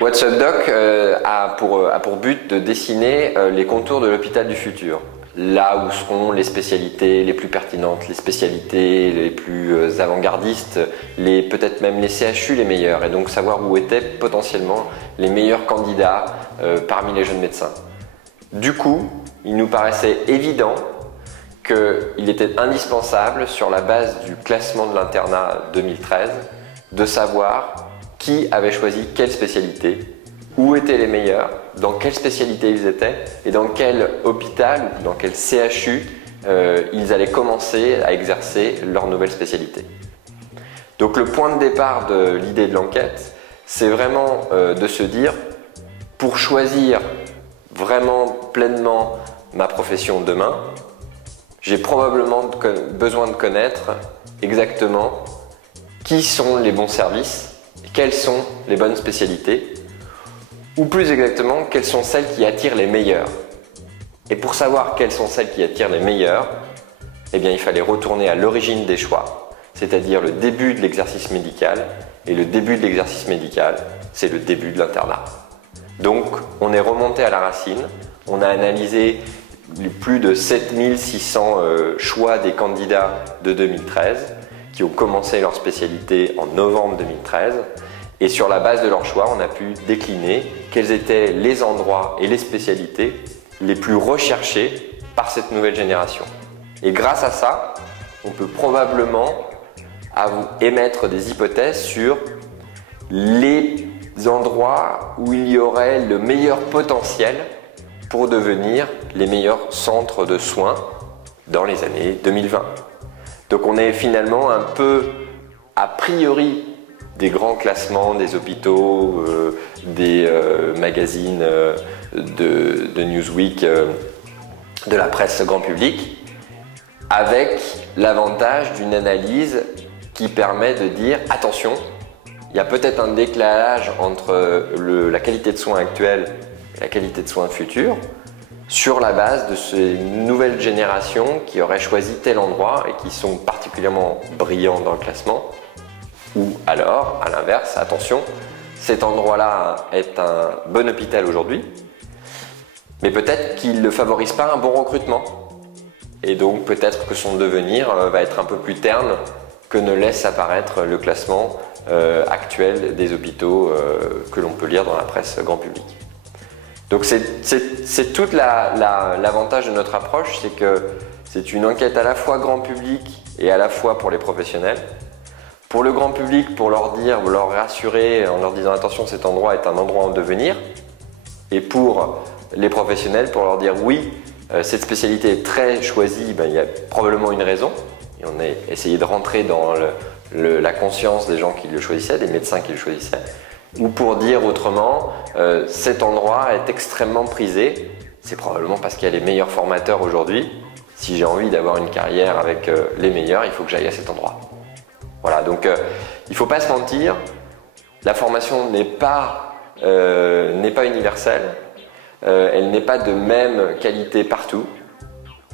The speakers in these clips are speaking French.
What's Up Doc a pour but de dessiner les contours de l'hôpital du futur. Là où seront les spécialités les plus pertinentes, les spécialités les plus avant-gardistes, peut-être même les CHU les meilleurs, et donc savoir où étaient potentiellement les meilleurs candidats parmi les jeunes médecins. Du coup, il nous paraissait évident qu'il était indispensable, sur la base du classement de l'internat 2013, de savoir qui avait choisi quelle spécialité, où étaient les meilleurs, dans quelle spécialité ils étaient et dans quel hôpital ou dans quel CHU ils allaient commencer à exercer leur nouvelle spécialité. Donc le point de départ de l'idée de l'enquête, c'est vraiment de se dire, pour choisir vraiment pleinement ma profession demain, j'ai probablement besoin de connaître exactement qui sont les bons services, quelles sont les bonnes spécialités, ou plus exactement, quelles sont celles qui attirent les meilleurs. Et pour savoir quelles sont celles qui attirent les meilleurs, eh bien, il fallait retourner à l'origine des choix, c'est-à-dire le début de l'exercice médical, et le début de l'exercice médical, c'est le début de l'internat. Donc, on est remonté à la racine, on a analysé les plus de 7600 choix des candidats de 2013, qui ont commencé leur spécialité en novembre 2013, et sur la base de leur choix, on a pu décliner quels étaient les endroits et les spécialités les plus recherchés par cette nouvelle génération. Et grâce à ça, on peut probablement émettre des hypothèses sur les endroits où il y aurait le meilleur potentiel pour devenir les meilleurs centres de soins dans les années 2020. Donc on est finalement un peu a priori des grands classements des hôpitaux, des magazines de Newsweek, de la presse grand public, avec l'avantage d'une analyse qui permet de dire attention, il y a peut-être un décalage entre la qualité de soins actuelle et la qualité de soins future, sur la base de ces nouvelles générations qui auraient choisi tel endroit et qui sont particulièrement brillants dans le classement. Ou alors, à l'inverse, attention, cet endroit-là est un bon hôpital aujourd'hui, mais peut-être qu'il ne favorise pas un bon recrutement. Et donc peut-être que son devenir va être un peu plus terne que ne laisse apparaître le classement actuel des hôpitaux que l'on peut lire dans la presse grand public. Donc c'est tout l'avantage de notre approche, c'est que c'est une enquête à la fois grand public et à la fois pour les professionnels. Pour le grand public, pour leur rassurer en leur disant attention, cet endroit est un endroit en devenir. Et pour les professionnels, pour leur dire oui, cette spécialité est très choisie, il y a probablement une raison. Et on a essayé de rentrer dans la conscience des gens qui le choisissaient, des médecins qui le choisissaient. Ou pour dire autrement, cet endroit est extrêmement prisé, c'est probablement parce qu'il y a les meilleurs formateurs aujourd'hui. Si j'ai envie d'avoir une carrière avec les meilleurs, il faut que j'aille à cet endroit. Voilà, donc il ne faut pas se mentir, la formation n'est pas universelle, elle n'est pas de même qualité partout.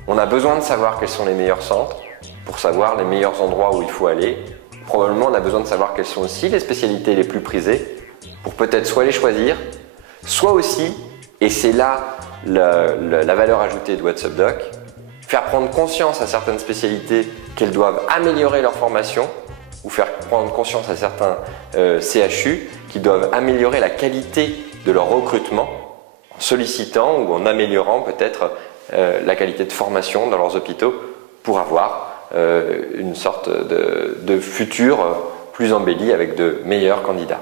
On a besoin de savoir quels sont les meilleurs centres, pour savoir les meilleurs endroits où il faut aller. Probablement on a besoin de savoir quelles sont aussi les spécialités les plus prisées, pour peut-être soit les choisir, soit aussi, et c'est là la valeur ajoutée de What's Up Doc, faire prendre conscience à certaines spécialités qu'elles doivent améliorer leur formation, ou faire prendre conscience à certains CHU qui doivent améliorer la qualité de leur recrutement en sollicitant ou en améliorant peut-être la qualité de formation dans leurs hôpitaux pour avoir une sorte de futur plus embelli avec de meilleurs candidats.